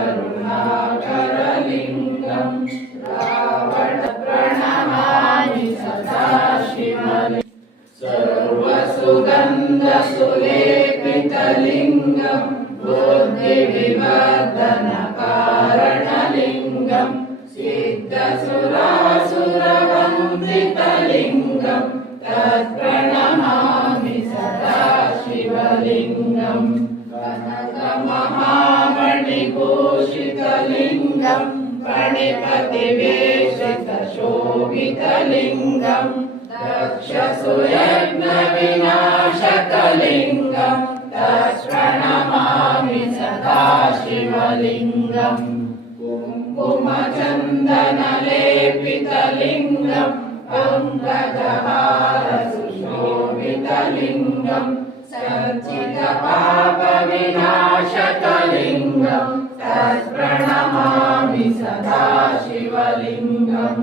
करुणाकरलिङ्गं रावणप्रणमामि सदाशिवलिङ्गं सर्वसुगन्धसुलेपितलिङ्गं बुद्धिविवर्धनकारणलिङ्गं सिद्धसुरासुरवन्दितलिङ्गं तत्प्रणमामि सदा शिवलिङ्गं कनकमहामणिभूषितलिङ्गं फणिपतिवेशितशोभितलिङ्गं दक्षसुयज्ञविनाशकलिङ्गं तत्प्रणमामि सदा शिवलिङ्गं कुङ्कुमचन्दनलेपितलिङ्गं पङ्कजहारसुशोभितलिङ्गं सच्चिदपापविनाशकलिङ्गं तत्प्रणमामि सदा शिवलिङ्गम्।